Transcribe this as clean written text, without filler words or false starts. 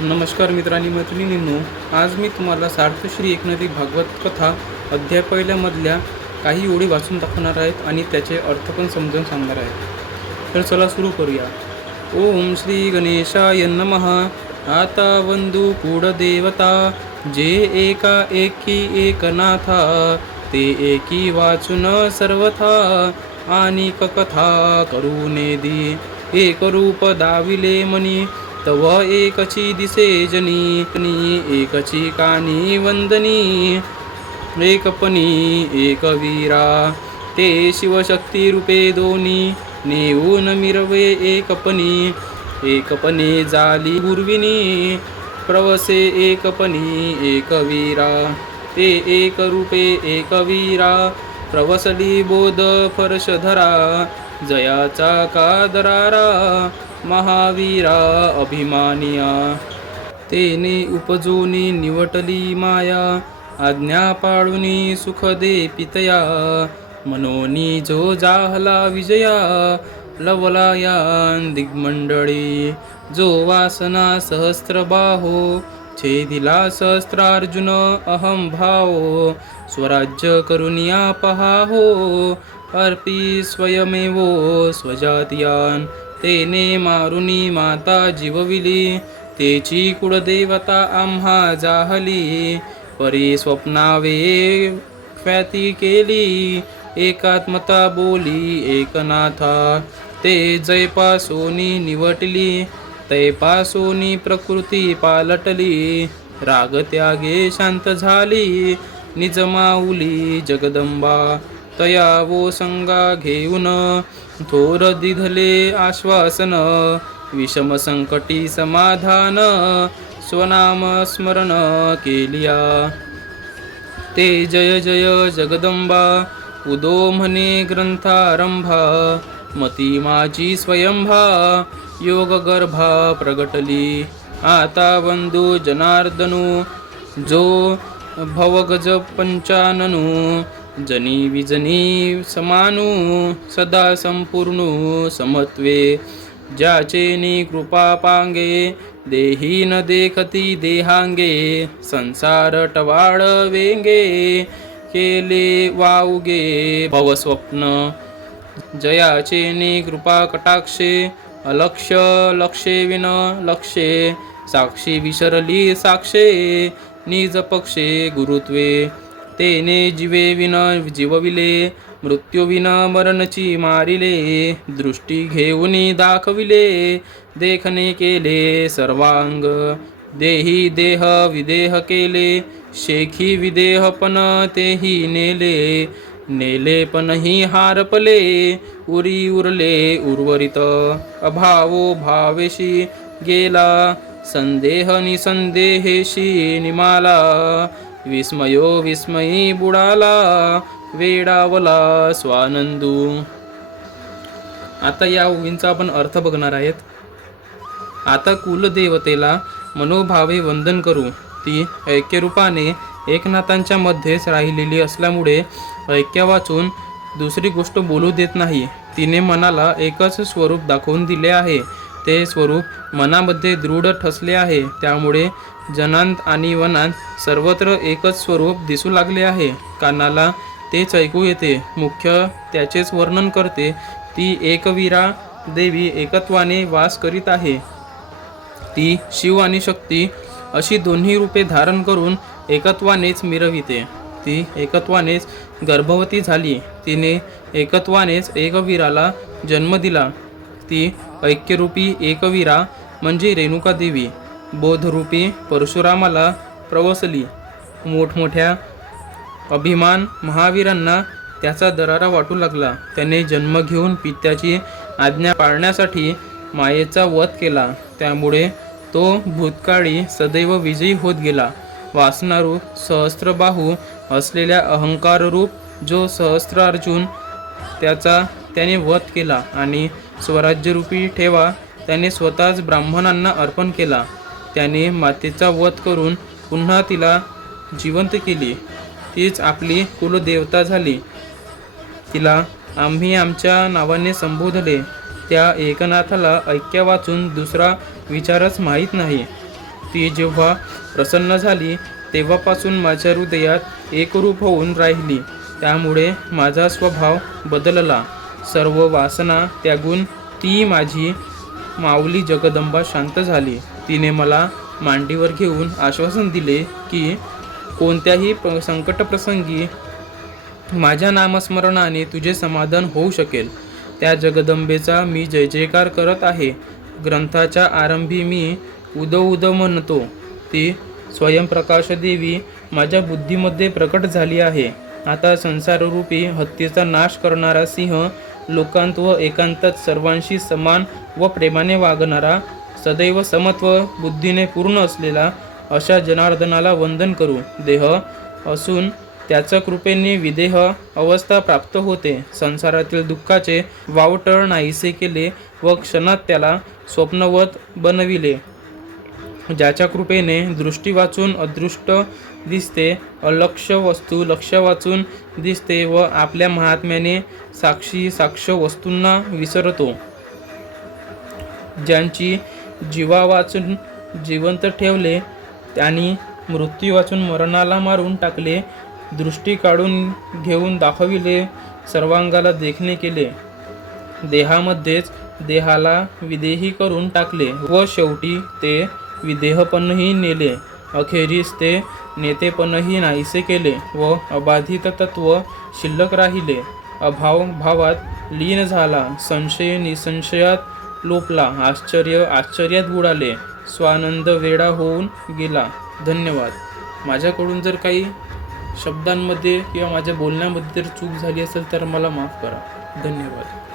नमस्कार मित्रांनी मैत्रिणींनो, आज मी तुम्हाला सार्थश्री एकनाथी भागवत कथा अध्याय पहिल्यामधल्या काही ओळी वाचून दाखवणार आहेत आणि त्याचे अर्थ पण समजून सांगणार आहेत. तर चला सुरू करूया. ओम श्री गणेशाय नमः. आता वंदू कुळदेवता, जे एका एकी एकनाथा, ते एकी वाचून सर्वथा, आणि कथा करूने दी, एक रूप दाविले मनी, तव एकची दिसे जनी, एकची कानी वंदनी, एकपणी एक वीरा, ते शिवशक्ती रूपे दोनी, नेऊन मिरवे एकपणी, एकपणे जाली गुरविनी, प्रवसे एकपणी एक वीरा, ते एक रूपे एक वीरा, प्रवसली बोध फर्शधरा, जयाचा कादरारा, महावीरा अभिमानिया, तेने उपजोनी निवटली माया, आज्ञा पाळुनी सुख दे पितया, मनोनी जो जाहला विजया, लवलायान दिग्मंडळी, जो वासना सहस्त्रबाहो, छेदिला सहस्त्रार्जुन अहम भावो, स्वराज्य करुनिया पहाहो, अर्पी स्वयमेवो स्वजातियान, तेने मारुनी माता जीवविली, तेची कुळदेवता आम्हा जाहली, परी स्वप्नावे ख्याती केली, एकात्मता बोली एकनाथा, ते जयपासोनी निवटली, तैपासोनी प्रकृती पालटली, रागत्यागे शांत झाली, निजमाऊली जगदंबा, तया वो संगा घेऊन, थोर दिधले आश्वासन, विषम संकटी समाधान, स्वनाम स्मरण केलिया, ते जय जय जगदंबा, उदो म्हणे ग्रंथारंभा, मती माझी स्वयंभा, योग गर्भा प्रगटली, आता वंदू जनार्दनू, जो भवगज पंचाननू, जनी विजनी समानू, सदा संपूर्णू समत्वे, ज्याचे नि कृपा पांगे, देही न देखती देहांगे, संसार टवाळ वेंगे, केले वाऊगे भवस्वप्न, जयाचे नि कृपा कटाक्षे, अलक्ष लक्षे विन लक्षे, साक्षी विसरली साक्षे, निज पक्षे गुरुत्वे, तेने जीवे विन जीवविले, मृत्युविन मरणची मारिले, दृष्टी घेऊनी दाखविले, देखणे केले सर्वांग, देही देह विदेह केले, शेखी विदेहपण तेही नेले, नेले पणही हारपले, उरी उरले उर्वरित, अभावो भावेशी गेला, संदेह निसंदेहेशी निमाला, विस्मयो विस्मयी बुडाला, वेडावला स्वानंदू. आता या ओळींचा आपण अर्थ बघणार आहेत. आता कुलदेवतेला मनोभावे वंदन करू, ती ऐक्यरूपाने एकनाथांच्या मध्येच राहिलेली असल्यामुळे ऐक्य वाचून दुसरी गोष्ट बोलू देत नाही. तिने मनाला एकच स्वरूप दाखवून दिले आहे, ते स्वरूप मनामध्ये दृढ ठसले आहे, त्यामुळे जनांत आणि वनांत सर्वत्र एकच स्वरूप दिसू लागले आहे. कानाला तेच ऐकू येते, मुख्य त्याचेच वर्णन करते. ती एकवीरा देवी एकत्वाने वास करीत आहे. ती शिव आणि शक्ती अशी दोन्ही रूपे धारण करून एकत्वानेच मिरविते. ती एकत्वानेच गर्भवती झाली. तिने एकत्वानेच एकवीराला जन्म दिला. ती ऐक्यरूपी एकवीरा म्हणजे रेणुका देवी बोधरूपी परशुरामाला प्रवसली. मोठमोठ्या अभिमान महावीरांना त्याचा दरारा वाटू लागला. त्याने जन्म घेऊन पित्याची आज्ञा पाळण्यासाठी मायेचा वध केला. त्यामुळे तो भूतकाळी सदैव विजयी होत गेला. वासनारूप सहस्त्रबाहू असलेल्या अहंकाररूप जो सहस्त्रार्जुन त्याचा त्याने वध केला आणि स्वराज्यरूपी ठेवा त्याने स्वतःच ब्राह्मणांना अर्पण केला. त्याने मातेचा वध करून पुन्हा तिला जिवंत केली. तीच आपली कुलदेवता झाली. तिला आम्ही आमच्या नावाने संबोधले. त्या एकनाथाला ऐक्य वाचून दुसरा विचारच माहीत नाही. ती जेव्हा प्रसन्न झाली तेव्हापासून माझ्या हृदयात एकरूप होऊन राहिली. त्यामुळे माझा स्वभाव बदलला. सर्व वासना त्यागून ती माझी माऊली जगदंबा शांत झाली. तिने मला मांडीवर घेऊन आश्वासन दिले की कोणत्याही संकटप्रसंगी माझ्या नामस्मरणाने तुझे समाधान होऊ शकेल. त्या जगदंबेचा मी जय जयकार करत आहे. ग्रंथाच्या आरंभी मी उदो उदो म्हणतो. ती स्वयंप्रकाश देवी माझ्या बुद्धीमध्ये प्रकट झाली आहे. आता संसाररूपी हत्तीचा नाश करणारा सिंह, लोकांत व एकांतात सर्वांशी समान व प्रेमाने वागणारा, सदैव समत्व बुद्धीने पूर्ण असलेला अशा जनार्दनाला वंदन करू. देह असून त्याच्या कृपेने विदेह अवस्था प्राप्त होते. संसारातील दुःखाचे वावटळ नाहीसे केले व क्षणात त्याला स्वप्नवत बनविले. ज्याच्या कृपेने दृष्टी वाचून अदृष्ट दिसते, अलक्ष्य वस्तू लक्ष वाचून दिसते व आपल्या महात्म्याने साक्ष वस्तूंना विसरतो. ज्यांची जीवा वाचून जिवंत ठेवले आणि मृत्यू वाचून मरणाला मारून टाकले, दृष्टी काढून घेऊन दाखविले, सर्वांगाला देखणे केले, देहामध्येच देहाला विदेही करून टाकले व शेवटी ते विदेहपणही नेले. अखेरीस ते नेतेपणही नाहीसे केले व अबाधित तत्व शिल्लक राहिले. अभाव भावात लीन झाला. संशय निसंशयात लोपला. आश्चर्य आश्चर्यात बुडाले. स्वानंद वेडा होऊन गेला. धन्यवाद. माझ्याकडून जर काही शब्दांमध्ये किंवा माझ्या बोलण्यामध्ये जर चूक झाली असेल तर मला माफ करा. धन्यवाद.